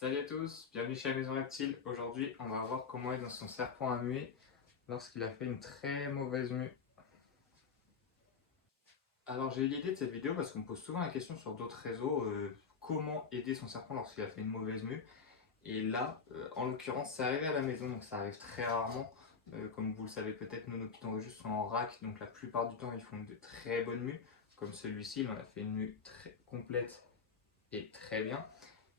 Salut à tous, bienvenue chez la Maison Reptile. Aujourd'hui, on va voir comment est dans son serpent à muer lorsqu'il a fait une très mauvaise mue. Alors j'ai eu l'idée de cette vidéo parce qu'on me pose souvent la question sur d'autres réseaux, comment aider son serpent lorsqu'il a fait une mauvaise mue. Et là, en l'occurrence, c'est arrivé à la maison, donc ça arrive très rarement. Comme vous le savez peut-être, nos pitons juste sont en rack, donc la plupart du temps ils font de très bonnes mues. Comme celui-ci, il en a fait une mue très complète et très bien.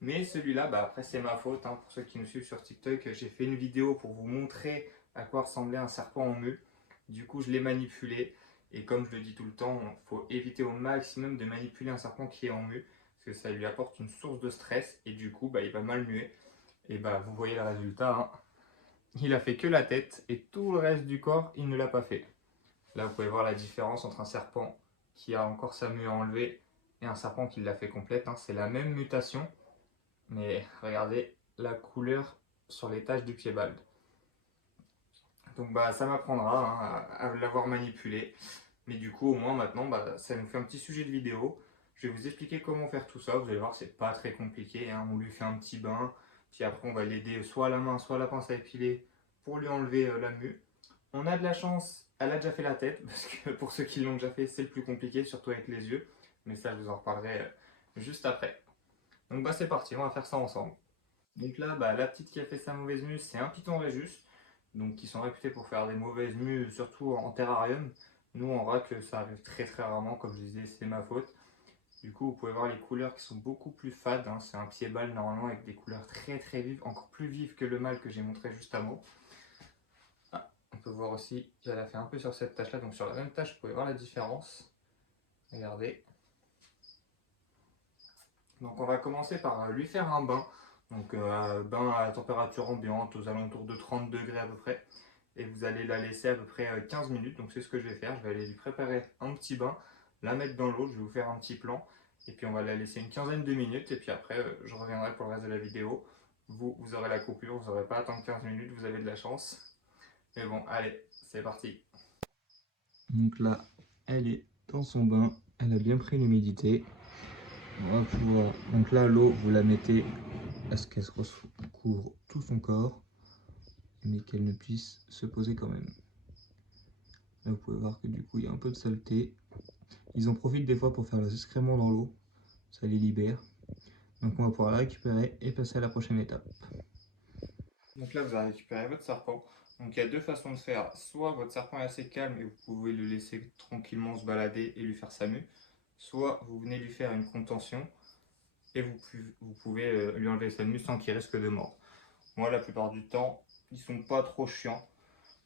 Mais celui-là, après c'est ma faute, hein. Pour ceux qui nous suivent sur TikTok, j'ai fait une vidéo pour vous montrer à quoi ressemblait un serpent en mue. Du coup, je l'ai manipulé. Et comme je le dis tout le temps, il faut éviter au maximum de manipuler un serpent qui est en mue. Parce que ça lui apporte une source de stress. Et du coup, il va mal muer. Et vous voyez le résultat, hein. Il a fait que la tête. Et tout le reste du corps, il ne l'a pas fait. Là, vous pouvez voir la différence entre un serpent qui a encore sa mue à enlever et un serpent qui l'a fait complète, hein. C'est la même mutation. Mais regardez la couleur sur les taches du pied-balde. Donc ça m'apprendra, hein, à l'avoir manipulé. Mais du coup au moins maintenant ça nous fait un petit sujet de vidéo. Je vais vous expliquer comment faire tout ça. Vous allez voir, c'est pas très compliqué, hein. On lui fait un petit bain, puis après on va l'aider soit à la main, soit à la pince à épiler pour lui enlever la mue. On a de la chance, elle a déjà fait la tête, parce que pour ceux qui l'ont déjà fait, c'est le plus compliqué, surtout avec les yeux. Mais ça, je vous en reparlerai juste après. Donc c'est parti, on va faire ça ensemble. Donc là, la petite qui a fait sa mauvaise mue, c'est un python Rhésus, donc qui sont réputés pour faire des mauvaises mues, surtout en terrarium. Nous, en vrac, ça arrive très très rarement, comme je disais, c'est ma faute. Du coup, vous pouvez voir les couleurs qui sont beaucoup plus fades, hein. C'est un pied-balle normalement avec des couleurs très très vives, encore plus vives que le mâle que j'ai montré juste avant. Ah, on peut voir aussi qu'elle a fait un peu sur cette tache-là, donc sur la même tache, vous pouvez voir la différence. Regardez. Donc on va commencer par lui faire un bain. Donc bain à température ambiante aux alentours de 30 degrés à peu près. Et vous allez la laisser à peu près 15 minutes. Donc c'est ce que je vais faire. Je vais aller lui préparer un petit bain, la mettre dans l'eau. Je vais vous faire un petit plan. Et puis on va la laisser une quinzaine de minutes. Et puis après je reviendrai pour le reste de la vidéo. Vous aurez la coupure. Vous n'aurez pas à attendre 15 minutes. Vous avez de la chance. Mais bon, allez, c'est parti. Donc là, elle est dans son bain. Elle a bien pris l'humidité. On va pouvoir... Donc là, l'eau, vous la mettez à ce qu'elle recouvre tout son corps, mais qu'elle ne puisse se poser quand même. Là, vous pouvez voir que du coup, il y a un peu de saleté. Ils en profitent des fois pour faire les excréments dans l'eau. Ça les libère. Donc on va pouvoir la récupérer et passer à la prochaine étape. Donc là, vous avez récupéré votre serpent. Donc il y a deux façons de faire. Soit votre serpent est assez calme et vous pouvez le laisser tranquillement se balader et lui faire sa mue. Soit vous venez lui faire une contention et vous pouvez lui enlever sa mue sans qu'il risque de mordre. Moi, la plupart du temps, ils sont pas trop chiants.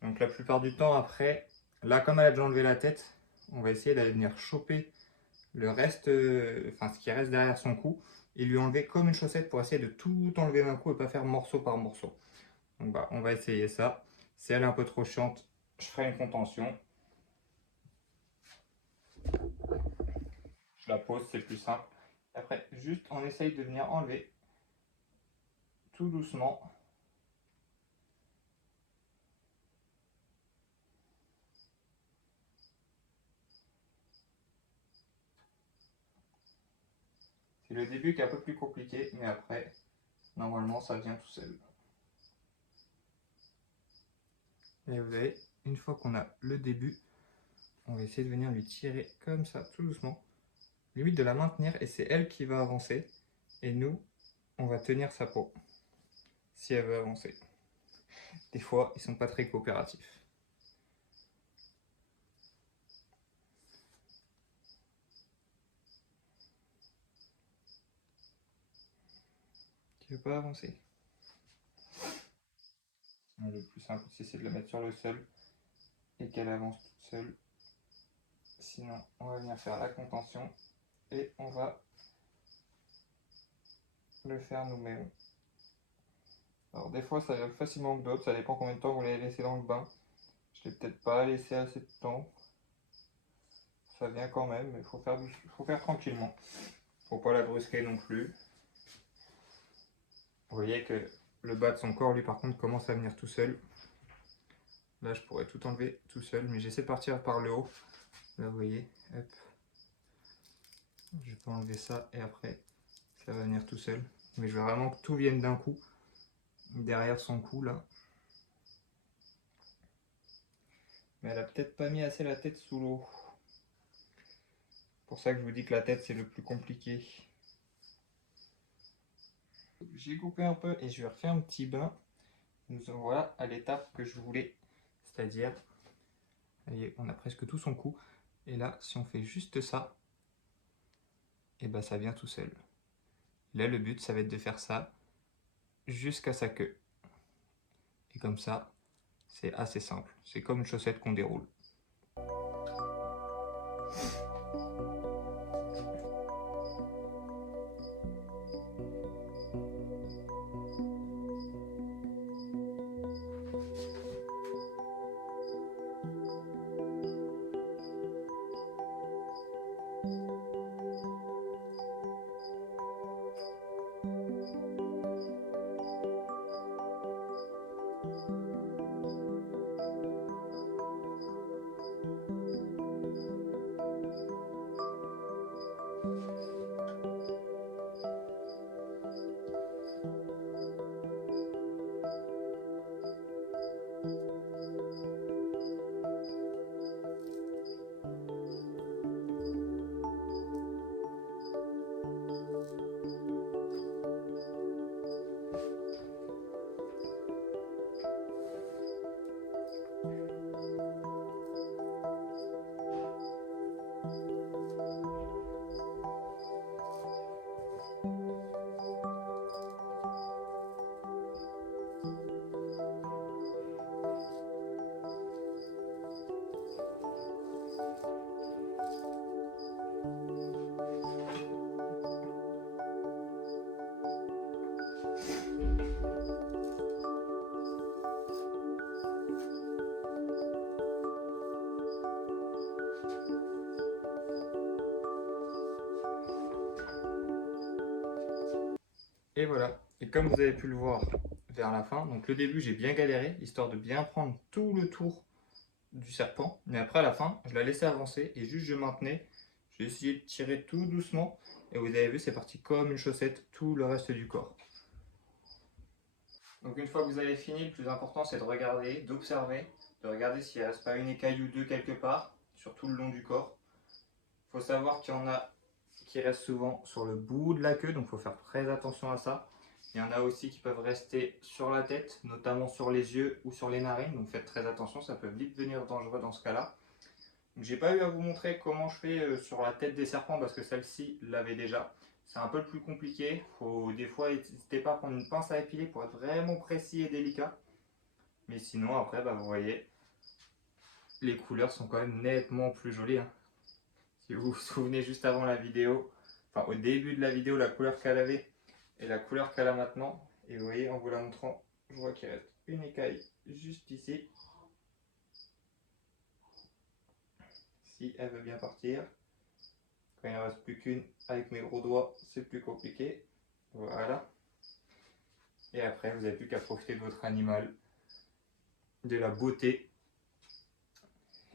Donc la plupart du temps, après, là, comme elle a déjà enlevé la tête, on va essayer d'aller venir choper le reste, ce qui reste derrière son cou, et lui enlever comme une chaussette pour essayer de tout enlever d'un coup et pas faire morceau par morceau. Donc on va essayer ça. Si elle est un peu trop chiante, je ferai une contention. Je la pose, c'est plus simple. Après, juste on essaye de venir enlever tout doucement. C'est le début qui est un peu plus compliqué, mais après, normalement, ça vient tout seul. Et vous voyez, une fois qu'on a le début, on va essayer de venir lui tirer comme ça, tout doucement. Limite de la maintenir, et c'est elle qui va avancer. Et nous, on va tenir sa peau, si elle veut avancer. Des fois, ils sont pas très coopératifs. Tu veux pas avancer? Le plus simple, c'est de la mettre sur le sol et qu'elle avance toute seule. Sinon, on va venir faire la contention et on va le faire nous-mêmes. Alors des fois, ça vient plus facilement que d'autres, ça dépend combien de temps vous l'avez laissé dans le bain. Je l'ai peut-être pas laissé assez de temps. Ça vient quand même, mais il faut faire tranquillement. Faut pas la brusquer non plus. Vous voyez que le bas de son corps, lui, par contre, commence à venir tout seul. Là, je pourrais tout enlever tout seul, mais j'essaie de partir par le haut. Là, vous voyez, hop. Je peux enlever ça et après, ça va venir tout seul. Mais je veux vraiment que tout vienne d'un coup, derrière son cou là. Mais elle a peut-être pas mis assez la tête sous l'eau. C'est pour ça que je vous dis que la tête c'est le plus compliqué. J'ai coupé un peu et je vais refaire un petit bain. Nous voilà à l'étape que je voulais. C'est-à-dire, voyez, on a presque tout son cou. Et là, si on fait juste ça, et ben ça vient tout seul. Là, le but, ça va être de faire ça jusqu'à sa queue. Et comme ça, c'est assez simple. C'est comme une chaussette qu'on déroule. Et voilà. Et comme vous avez pu le voir vers la fin, donc le début j'ai bien galéré, histoire de bien prendre tout le tour du serpent. Mais après à la fin, je la laissais avancer et juste je maintenais. J'ai essayé de tirer tout doucement. Et vous avez vu, c'est parti comme une chaussette tout le reste du corps. Donc une fois que vous avez fini, le plus important c'est de regarder, d'observer, de regarder s'il ne reste pas une écaille ou deux quelque part, sur tout le long du corps. Il faut savoir qu'il y en a qui restent souvent sur le bout de la queue, donc il faut faire très attention à ça. Il y en a aussi qui peuvent rester sur la tête, notamment sur les yeux ou sur les narines, donc faites très attention, ça peut vite devenir dangereux dans ce cas-là. J'ai pas eu à vous montrer comment je fais sur la tête des serpents parce que celle-ci l'avait déjà. C'est un peu plus compliqué, des fois n'hésitez pas à prendre une pince à épiler pour être vraiment précis et délicat. Mais sinon après vous voyez, les couleurs sont quand même nettement plus jolies. Hein. Si vous vous souvenez juste avant la vidéo, enfin au début de la vidéo, la couleur qu'elle avait et la couleur qu'elle a maintenant. Et vous voyez, en vous la montrant, je vois qu'il reste une écaille juste ici. Si elle veut bien partir. Quand il ne reste plus qu'une avec mes gros doigts, c'est plus compliqué. Voilà. Et après, vous n'avez plus qu'à profiter de votre animal, de la beauté.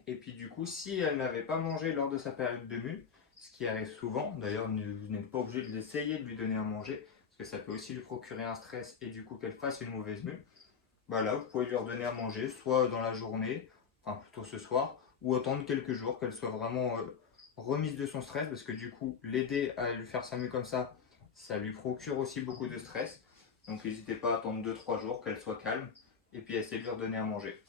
Et puis du coup, si elle n'avait pas mangé lors de sa période de mue, ce qui arrive souvent, d'ailleurs vous n'êtes pas obligé d'essayer de lui donner à manger, parce que ça peut aussi lui procurer un stress et du coup qu'elle fasse une mauvaise mue, là vous pouvez lui redonner à manger, soit dans la journée, enfin plutôt ce soir, ou attendre quelques jours qu'elle soit vraiment remise de son stress, parce que du coup l'aider à lui faire sa mue comme ça lui procure aussi beaucoup de stress. Donc n'hésitez pas à attendre 2-3 jours qu'elle soit calme, et puis essayez de lui redonner à manger.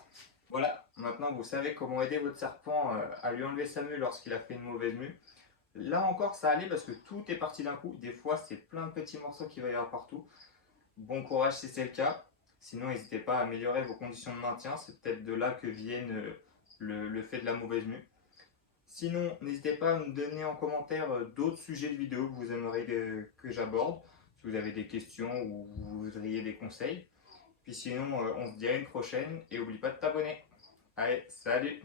Voilà, maintenant vous savez comment aider votre serpent à lui enlever sa mue lorsqu'il a fait une mauvaise mue. Là encore ça allait parce que tout est parti d'un coup. Des fois c'est plein de petits morceaux qu'il va y avoir partout. Bon courage si c'est le cas. Sinon n'hésitez pas à améliorer vos conditions de maintien. C'est peut-être de là que vienne le fait de la mauvaise mue. Sinon n'hésitez pas à me donner en commentaire d'autres sujets de vidéo que vous aimeriez que j'aborde. Si vous avez des questions ou vous voudriez des conseils. Puis sinon, on se dit à une prochaine et n'oublie pas de t'abonner. Allez, salut!